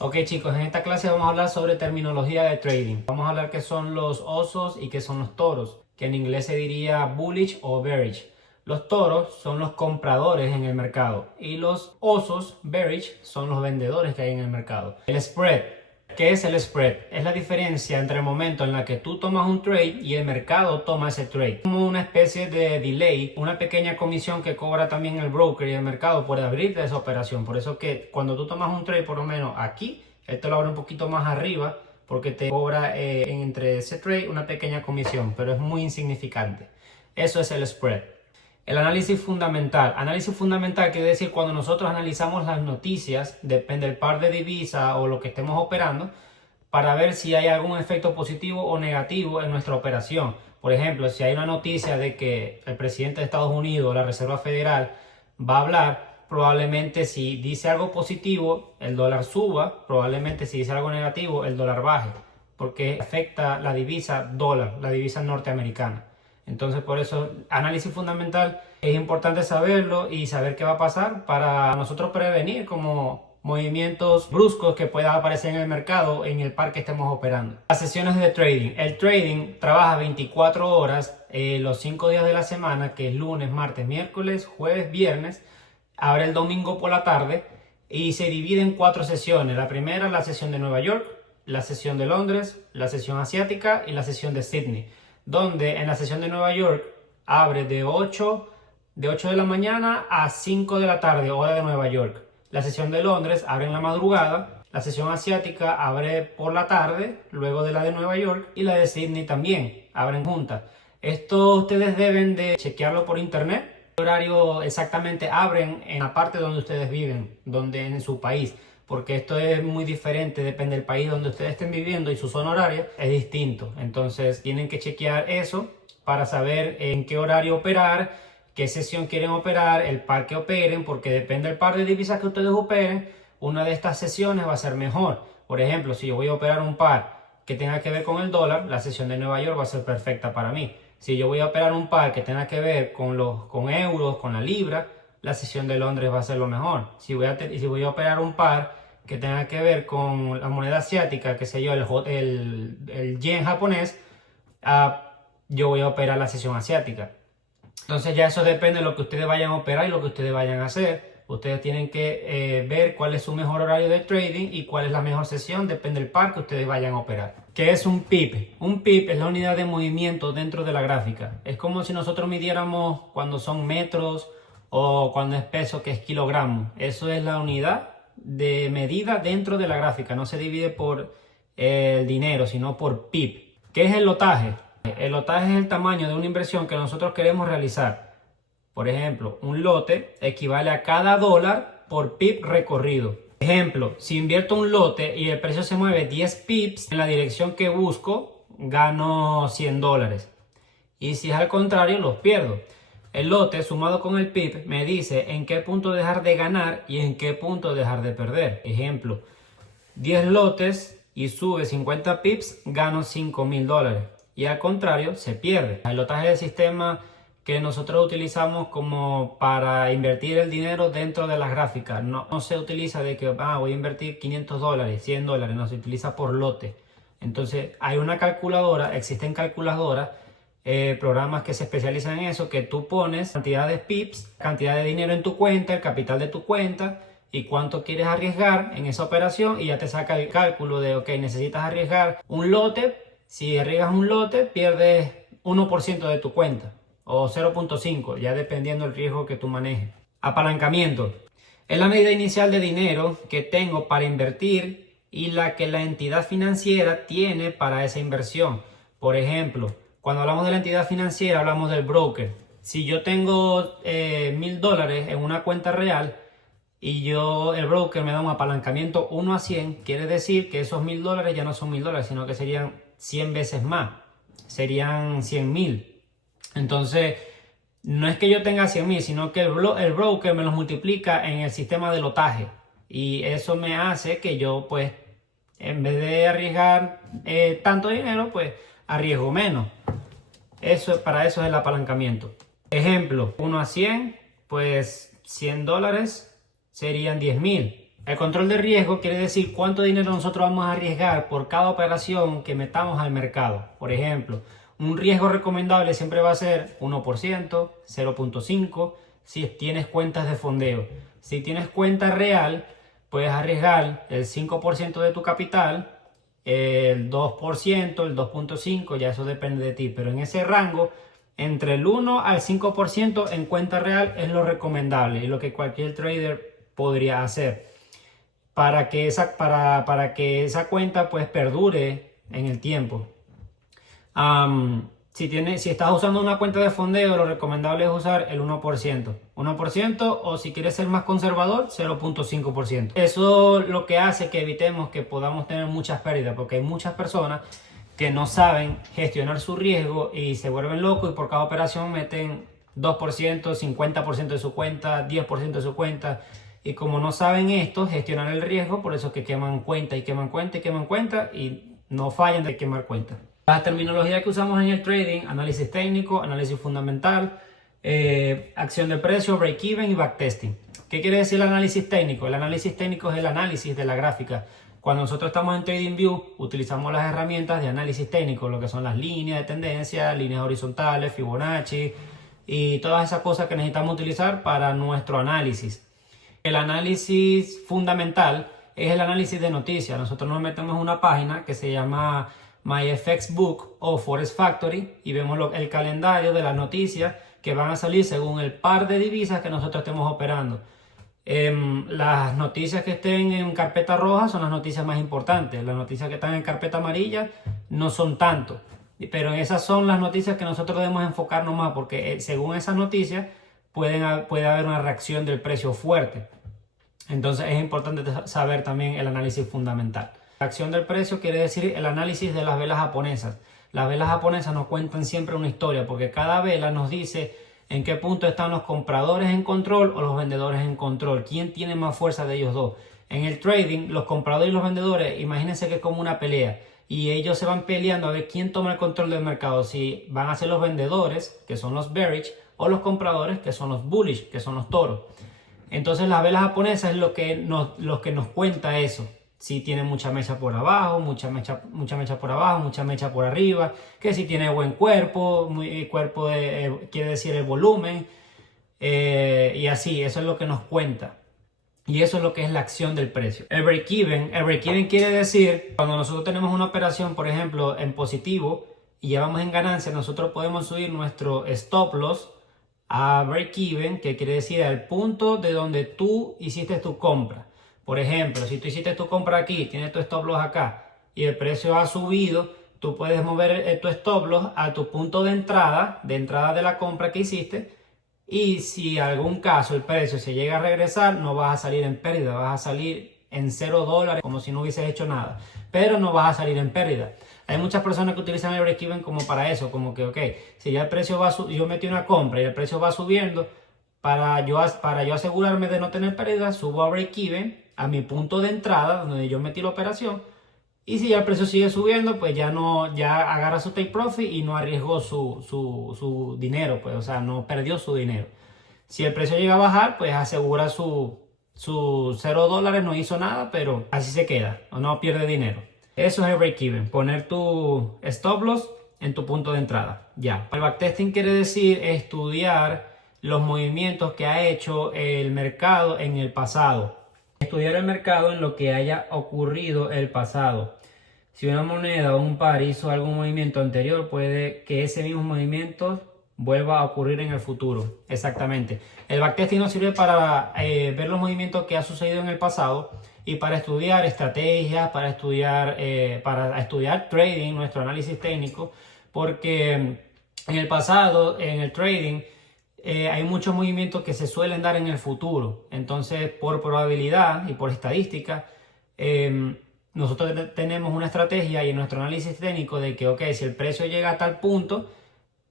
Ok chicos, en esta clase vamos a hablar sobre terminología de trading. Vamos a hablar qué son los osos y qué son los toros, que en inglés se diría bullish o bearish. Los toros son los compradores en el mercado y los osos, bearish, son los vendedores que hay en el mercado. El spread. ¿Qué es el spread? Es la diferencia entre el momento en la que tú tomas un trade y el mercado toma ese trade. Como una especie de delay, una pequeña comisión que cobra también el broker y el mercado por abrirte esa operación. Por eso que cuando tú tomas un trade, por lo menos aquí, él te lo abre un poquito más arriba porque te cobra entre ese trade una pequeña comisión, pero es muy insignificante. Eso es el spread. El análisis fundamental. Análisis fundamental quiere decir cuando nosotros analizamos las noticias, depende del par de divisa o lo que estemos operando, para ver si hay algún efecto positivo o negativo en nuestra operación. Por ejemplo, si hay una noticia de que el presidente de Estados Unidos, la Reserva Federal, va a hablar, probablemente si dice algo positivo, el dólar suba, probablemente si dice algo negativo, el dólar baje, porque afecta la divisa dólar, la divisa norteamericana. Entonces, por eso, análisis fundamental es importante saberlo y saber qué va a pasar para nosotros prevenir como movimientos bruscos que puedan aparecer en el mercado en el par que estemos operando. Las sesiones de trading. El trading trabaja 24 horas los 5 días de la semana, que es lunes, martes, miércoles, jueves, viernes. Abre el domingo por la tarde y se divide en 4 sesiones. La primera, la sesión de Nueva York, la sesión de Londres, la sesión asiática y la sesión de Sydney, donde en la sesión de Nueva York abre de 8 de la mañana a 5 de la tarde, hora de Nueva York. La sesión de Londres abre en la madrugada, la sesión asiática abre por la tarde, luego de la de Nueva York, y la de Sydney también abren juntas. Esto ustedes deben de chequearlo por internet. ¿Qué horario exactamente abren en la parte donde ustedes viven, donde en su país? Porque esto es muy diferente, depende del país donde ustedes estén viviendo y su zona horaria es distinto. Entonces tienen que chequear eso para saber en qué horario operar, qué sesión quieren operar, el par que operen, porque depende del par de divisas que ustedes operen, una de estas sesiones va a ser mejor. Por ejemplo, si yo voy a operar un par que tenga que ver con el dólar, la sesión de Nueva York va a ser perfecta para mí. Si yo voy a operar un par que tenga que ver con euros, con la libra, la sesión de Londres va a ser lo mejor. Si voy a operar un par que tenga que ver con la moneda asiática, que sé yo, el yen japonés, yo voy a operar la sesión asiática. Entonces ya eso depende de lo que ustedes vayan a operar y lo que ustedes vayan a hacer. Ustedes tienen que ver cuál es su mejor horario de trading y cuál es la mejor sesión, depende del par que ustedes vayan a operar. ¿Qué es un pip? Un pip es la unidad de movimiento dentro de la gráfica. Es como si nosotros midiéramos cuando son metros o cuando es peso, que es kilogramos. Eso es la unidad de medida dentro de la gráfica. No se divide por el dinero, sino por pip. ¿Qué es el lotaje? El lotaje es el tamaño de una inversión que nosotros queremos realizar. Por ejemplo, un lote equivale a cada dólar por pip recorrido. Ejemplo, si invierto un lote y el precio se mueve 10 pips en la dirección que busco, gano 100 dólares. Y si es al contrario, los pierdo. El lote sumado con el pip me dice en qué punto dejar de ganar y en qué punto dejar de perder. Ejemplo, 10 lotes y sube 50 pips, gano 5.000 dólares. Y al contrario, se pierde. El lotaje es el sistema que nosotros utilizamos como para invertir el dinero dentro de las gráficas. No se utiliza de que voy a invertir 500 dólares, 100 dólares, no, se utiliza por lote. Entonces hay una calculadora, existen calculadoras, programas que se especializan en eso, que tú pones cantidad de pips, cantidad de dinero en tu cuenta, el capital de tu cuenta y cuánto quieres arriesgar en esa operación y ya te saca el cálculo de, ok, necesitas arriesgar un lote. Si arriesgas un lote, pierdes 1% de tu cuenta o 0.5, ya dependiendo del riesgo que tú manejes. Apalancamiento. Es la medida inicial de dinero que tengo para invertir y la que la entidad financiera tiene para esa inversión. Por ejemplo, cuando hablamos de la entidad financiera, hablamos del broker. Si yo tengo 1.000 dólares en una cuenta real y el broker me da un apalancamiento 1 a 100, quiere decir que esos 1.000 dólares ya no son 1.000 dólares, sino que serían 100 veces más, serían 100.000. Entonces, no es que yo tenga 100.000, sino que el broker me los multiplica en el sistema de lotaje. Y eso me hace que yo, pues, en vez de arriesgar tanto dinero, pues, arriesgo menos. Para eso es el apalancamiento. Ejemplo, 1 a 100, pues 100 dólares serían 10.000. El control de riesgo quiere decir cuánto dinero nosotros vamos a arriesgar por cada operación que metamos al mercado. Por ejemplo, un riesgo recomendable siempre va a ser 1%, 0.5% si tienes cuentas de fondeo. Si tienes cuenta real, puedes arriesgar el 5% de tu capital, el 2%, el 2.5%, ya eso depende de ti. Pero en ese rango, entre el 1 al 5% en cuenta real es lo recomendable y lo que cualquier trader podría hacer para que esa cuenta pues perdure en el tiempo. Si estás usando una cuenta de fondeo, lo recomendable es usar el 1%. 1% o si quieres ser más conservador, 0.5%. Eso lo que hace que evitemos que podamos tener muchas pérdidas, porque hay muchas personas que no saben gestionar su riesgo y se vuelven locos y por cada operación meten 2%, 50% de su cuenta, 10% de su cuenta. Y como no saben esto, gestionar el riesgo, por eso es que queman cuenta y queman cuenta y queman cuenta y no fallan de quemar cuenta. La terminología que usamos en el trading: análisis técnico, análisis fundamental, acción de precio, break-even y backtesting. ¿Qué quiere decir el análisis técnico? El análisis técnico es el análisis de la gráfica. Cuando nosotros estamos en TradingView, utilizamos las herramientas de análisis técnico, lo que son las líneas de tendencia, líneas horizontales, Fibonacci y todas esas cosas que necesitamos utilizar para nuestro análisis. El análisis fundamental es el análisis de noticias. Nosotros nos metemos en una página que se llama MyFXBook o Forex Factory y vemos el calendario de las noticias que van a salir según el par de divisas que nosotros estemos operando. Las noticias que estén en carpeta roja son las noticias más importantes. Las noticias que están en carpeta amarilla no son tanto. Pero esas son las noticias que nosotros debemos enfocarnos más, porque según esas noticias puede haber una reacción del precio fuerte. Entonces es importante saber también el análisis fundamental. La acción del precio quiere decir el análisis de las velas japonesas. Las velas japonesas nos cuentan siempre una historia, porque cada vela nos dice en qué punto están los compradores en control o los vendedores en control. ¿Quién tiene más fuerza de ellos dos? En el trading, los compradores y los vendedores, imagínense que es como una pelea. Y ellos se van peleando a ver quién toma el control del mercado. Si van a ser los vendedores, que son los bearish, o los compradores, que son los bullish, que son los toros. Entonces las velas japonesas es lo que nos cuenta eso. Si tiene mucha mecha por abajo, mucha mecha por abajo, mucha mecha por arriba, que si tiene buen cuerpo, quiere decir el volumen, y así, eso es lo que nos cuenta. Y eso es lo que es la acción del precio. El break-even quiere decir cuando nosotros tenemos una operación, por ejemplo, en positivo y ya vamos en ganancia, nosotros podemos subir nuestro stop loss a break-even, que quiere decir al punto de donde tú hiciste tu compra. Por ejemplo, si tú hiciste tu compra aquí, tienes tu stop loss acá y el precio ha subido, tú puedes mover tu stop loss a tu punto de entrada de la compra que hiciste. Y si en algún caso el precio se llega a regresar, no vas a salir en pérdida, vas a salir en $0, como si no hubieses hecho nada, pero no vas a salir en pérdida. Hay muchas personas que utilizan el break-even como para eso, como que, ok, si ya el precio yo metí una compra y el precio va subiendo, para yo asegurarme de no tener pérdida, subo a break-even, a mi punto de entrada, donde yo metí la operación, y si ya el precio sigue subiendo, pues ya agarra su take profit y no arriesgó su dinero, pues, o sea, no perdió su dinero. Si el precio llega a bajar, pues asegura su $0, no hizo nada, pero así se queda, o no pierde dinero. Eso es el break-even, poner tu stop loss en tu punto de entrada. Ya. El backtesting quiere decir estudiar los movimientos que ha hecho el mercado en el pasado. Estudiar el mercado en lo que haya ocurrido el pasado. Si una moneda o un par hizo algún movimiento anterior, puede que ese mismo movimiento vuelva a ocurrir en el futuro. Exactamente. El backtesting nos sirve para ver los movimientos que ha sucedido en el pasado y para estudiar estrategias, para estudiar trading, nuestro análisis técnico, porque en el pasado, en el trading, hay muchos movimientos que se suelen dar en el futuro. Entonces, por probabilidad y por estadística, nosotros tenemos una estrategia y en nuestro análisis técnico de que, ok, si el precio llega a tal punto,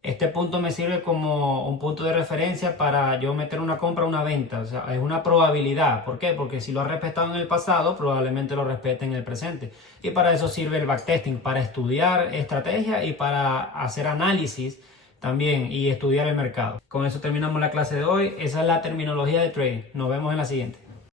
este punto me sirve como un punto de referencia para yo meter una compra o una venta. O sea, es una probabilidad. ¿Por qué? Porque si lo ha respetado en el pasado, probablemente lo respete en el presente. Y para eso sirve el backtesting, para estudiar estrategia y para hacer análisis también y estudiar el mercado. Con eso terminamos la clase de hoy. Esa es la terminología de trading. Nos vemos en la siguiente.